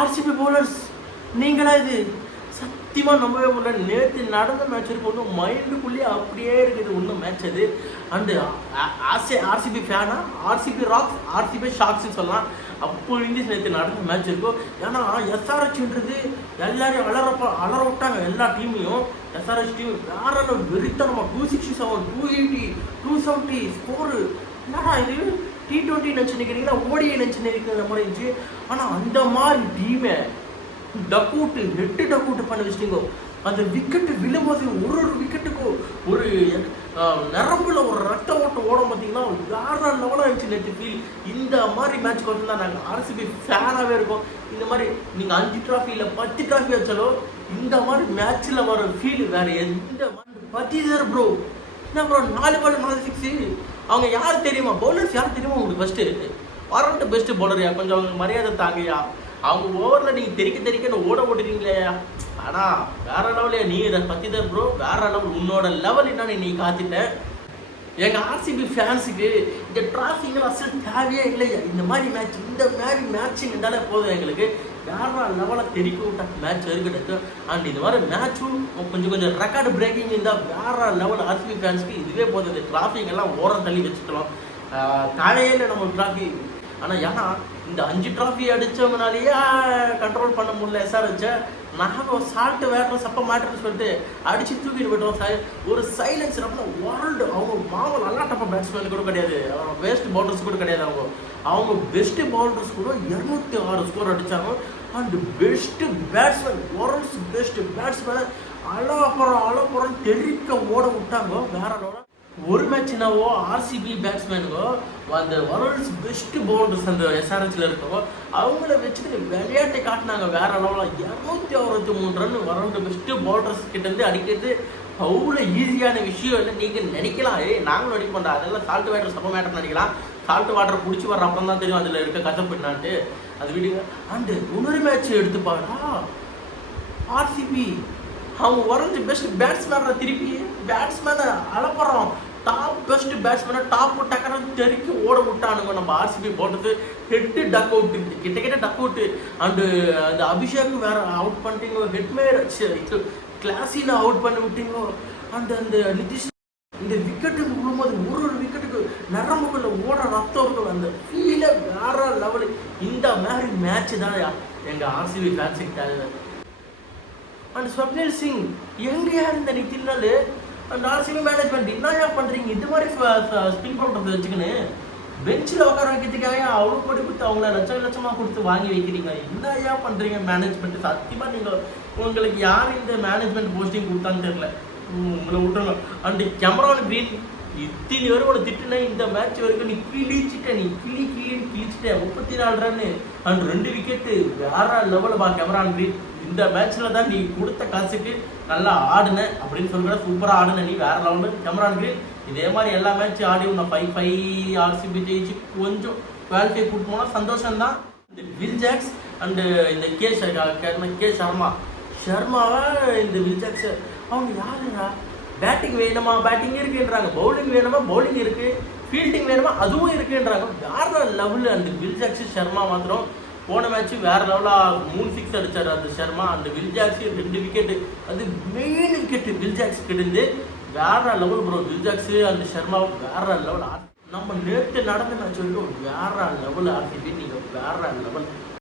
RCB bowlers நீங்களா இது சத்தியமாக நம்பவே முடியல. நேற்று நடந்த மேட்ச் இருக்கு ஒன்றும் மைண்டுக்குள்ளேயே அப்படியே இருக்குது இன்னும் மேட்ச் அது. அண்டு ஆர்சிபி ஃபேனா, ஆர்சிபி ராக்ஸ், ஆர்சிபி ஷாக்ஸ்ன்னு சொல்லலாம். அப்போ இருந்து நேற்று நடந்த மேட்ச் இருக்கும். ஏன்னா எஸ்ஆர்ஹெச்ன்றது எல்லாரையும் அலற விட்டாங்க எல்லா டீமையும். எஸ்ஆர்ஹெச் டீம் வேற வெறித்தனமாக 267, 280, 270 ஸ்கோரு. என்னடா இது T20 நினச்சி நிற்கிறீங்களா, ஓடியை நினச்சி நிற்கிற மாதிரி இருந்துச்சு. ஆனால் அந்த மாதிரி டீமை டக்கூட்டு டக்கூட்டு பண்ண வச்சிட்டீங்க. அந்த விக்கெட்டு விழும்போது ஒரு விக்கெட்டுக்கும் ஒரு நரம்புல ஒரு ரத்த ஓட்டம் ஓடும் பார்த்தீங்கன்னா வேற லெவலாக இருந்துச்சு நேற்று ஃபீல். இந்த மாதிரி மேட்ச் வந்து தான் நாங்கள் ஆர்சிபி ஃபேனாகவே இருக்கோம். இந்த மாதிரி நீங்கள் 5 ட்ராஃபி இல்லை 10 ட்ராஃபி வச்சாலும் இந்த மாதிரி மேட்ச்சில் வர ஃபீல் வேறு எந்த மாதிரி. பத்திதர் ப்ரோ என்ன ப்ரோ 4 பால் 4 6. அவங்க யார் தெரியுமா, பவுலர்ஸ் யார் தெரியுமா உங்களுக்கு? ஃபஸ்ட்டு வரண்ட்டு பெஸ்ட்டு பவுலர்யா, கொஞ்சம் அவங்க மரியாதை தாங்கயா. அவங்க ஓவரில் நீங்கள் தெரிக்கன்னு ஓடுறீங்களே. ஆனால் வேற லெவலே நீ பத்திதர் ப்ரோ வேற லெவல். உன்னோட லெவல் என்னன்னு நீ காத்திட்டேன். எங்கள் ஆர்சிபி ஃபேன்ஸுக்கு இந்த டிராஃபிக்லாம் அசல் தேவையே இல்லையா. இந்த மாதிரி மேட்சிங் இருந்தாலே போதும் எங்களுக்கு. வேற லெவலாக தெரிக்க விட்ட மேட்ச் இருக்கட்டு. அண்ட் இந்த மாதிரி மேட்சும் கொஞ்சம் ரெக்கார்டு பிரேக்கிங் இருந்தால் வேற லெவல். ஆர்சிபி ஃபேன்ஸுக்கு இதுவே போதும். இந்த டிராஃபிக் எல்லாம் ஓரம் தள்ளி வச்சுக்கலாம். தேவையே இல்லை நம்ம டிராஃபி. ஆனால் ஏன்னா இந்த 5 ட்ராஃபி அடித்தவனாலேயே கண்ட்ரோல் பண்ண முடியல எஸ்ஆர்ஹெச்சை. நாங்கள் சால்ட்டு வேற சப்ப மாட்டேன்னு சொல்லிட்டு அடித்து தூக்கிட்டு போயிட்டோம். ஒரு சைலன்ஸ் அப்படின்னா வேர்ல்டு. அவங்க மாவல் நல்லா டப்ப பேட்ஸ்மேன் கூட கிடையாது, பெஸ்ட் பவுலர்ஸ் கூட கிடையாது. அவங்க பெஸ்ட்டு பவுலர்ஸ் கூட 206 ஸ்கோர் அடித்தாங்க. And best batsman, world's best batsman அழப்புறம் தெரிக்க ஓட விட்டாங்க வேற லெவலாக. ஒரு மேட்ச்னாவோ ஆர்சிபி பேட்ஸ்மேனுக்கோ அந்த வேர்ல்ட்ஸ் பெஸ்ட்டு பவுலர்ஸ் அந்த எஸ்ஆர்ஹெச்சில் இருக்கவோ அவங்கள வச்சுட்டு விளையாட்டை காட்டினாங்க வேற லெவலாக. 263 ரன் வேர்ல்டு பெஸ்ட்டு பவுலர்ஸ் கிட்டேருந்து அடிக்கிறது அவ்வளோ ஈஸியான விஷயம் இல்லை. நீங்கள் நினைக்கலாம் நாங்களும் நடிப்போம்டா, அதெல்லாம் சால்ட் வாட்டர் சப்ப மேட்டர் நினைக்கலாம். சால்ட் வாட்டர் பிடிச்சி வர அப்புறம் தான் தெரியும் அதில் இருக்க கஷ்டப்பட்டுனான்ட்டு அது விடுங்க. அண்டு இன்னொரு மேட்ச் எடுத்து பாருடா, ஆர்சிபி அவங்க வரைஞ்சி பெஸ்ட் பேட்ஸ்மேனை திருப்பி பேட்ஸ்மேனை அலப்புறோம். டாப் பெஸ்ட் பேட்ஸ்மேனை டாப் டக்கரை தெருக்கி ஓட விட்டானுங்க நம்ம ஆர்சிபி போட்டது. ஹெட்டு டக் அவுட்டு, கிட்ட டக் அவுட்டு. அண்டு அந்த அபிஷேக் வேற அவுட் பண்ணிட்டீங்க. ஹெட்மேர் கிளாஸில் அவுட் பண்ணி விட்டீங்க. அந்த நிதிஷ் இந்த விக்கெட்டுக்கு விழும்போது ஒரு விக்கெட்டுக்கு நரம்புக்குள்ள ஓட ரத்தம் அந்த ஃபீலை வேற லெவலு. இந்த மாதிரி மேட்ச் தான் எங்கள் ஆர்சிபி ஃபேன்ஸுக்கு தேவை. அண்ட் ஸ்வப்னில் சிங் எங்கேயா இருந்த நித்தினாலு அண்ட் ஆர்சிபி மேனேஜ்மெண்ட் என்னையா பண்ணுறீங்க? இது மாதிரி ஸ்பின் பண்ணுறது வச்சுக்கின்னு பெஞ்சில் உட்கார வைக்கிறதுக்காக அவ்வளோ கோடி கொடுத்து அவங்கள லட்சமாக கொடுத்து வாங்கி வைக்கிறீங்க. என்னையா பண்ணுறீங்க மேனேஜ்மெண்ட்? சத்தியமாக நீங்கள் உங்களுக்கு யார் இந்த மேனேஜ்மெண்ட் போஸ்டிங் கொடுத்தான்னு தெரியல. உங்களை விட்டுருங்க. அண்ட் கேமரான் கிரீன் இத்தனை பேரோட திட்டுனா இந்த மேட்ச் வரைக்கும் நீ கிழிச்சிட்ட 34 ரன்னு அண்ட் 2 விக்கெட்டு வேற லெவலுப்பா கேமரான் கிரீன். இந்த மேட்ச்சில் தான் நீ கொடுத்த காசுக்கு நல்லா ஆடுன அப்படின்னு சொல்கிற, சூப்பராக ஆடுன நீ வேற லெவலு கேமரான் கிரீன். இதே மாதிரி எல்லா மேட்சும் ஆடி உன்னை 5-5 ஆர்சிபி ஜெயிச்சு கொஞ்சம் குவாலிஃபை கூட்டு போனால் சந்தோஷம்தான். இந்த வில் ஜாக்ஸ் அண்டு இந்த கே ஷர்மாவை இந்த வில் ஜாக்ஸ் அவங்க யாருங்க? பேட்டிங் வேணுமா பேட்டிங் இருக்குன்றாங்க, பவுலிங் வேணுமா பவுலிங் இருக்குது, ஃபீல்டிங் வேணுமா அதுவும் இருக்குன்றாங்க. வேற லெவலு அந்த வில் ஜாக்ஸ். ஷர்மா மாத்திரம் போன மேட்ச்சு வேற லெவலாக 3 6 அடித்தார் அந்த ஷர்மா. அந்த வில் ஜாக்ஸ் 2 விக்கெட்டு, அது மெயின் விக்கெட்டு வில் ஜாக்ஸ் கிட்டேருந்து வேற லெவல் ப்ரோ. வில் ஜாக்ஸ் அந்த ஷர்மா வேற லெவல். நம்ம நேற்று நடந்த மேட்ச் வரைக்கும் வேற லெவல் ஆர்சிபி. நீங்கள் வேற லெவல்.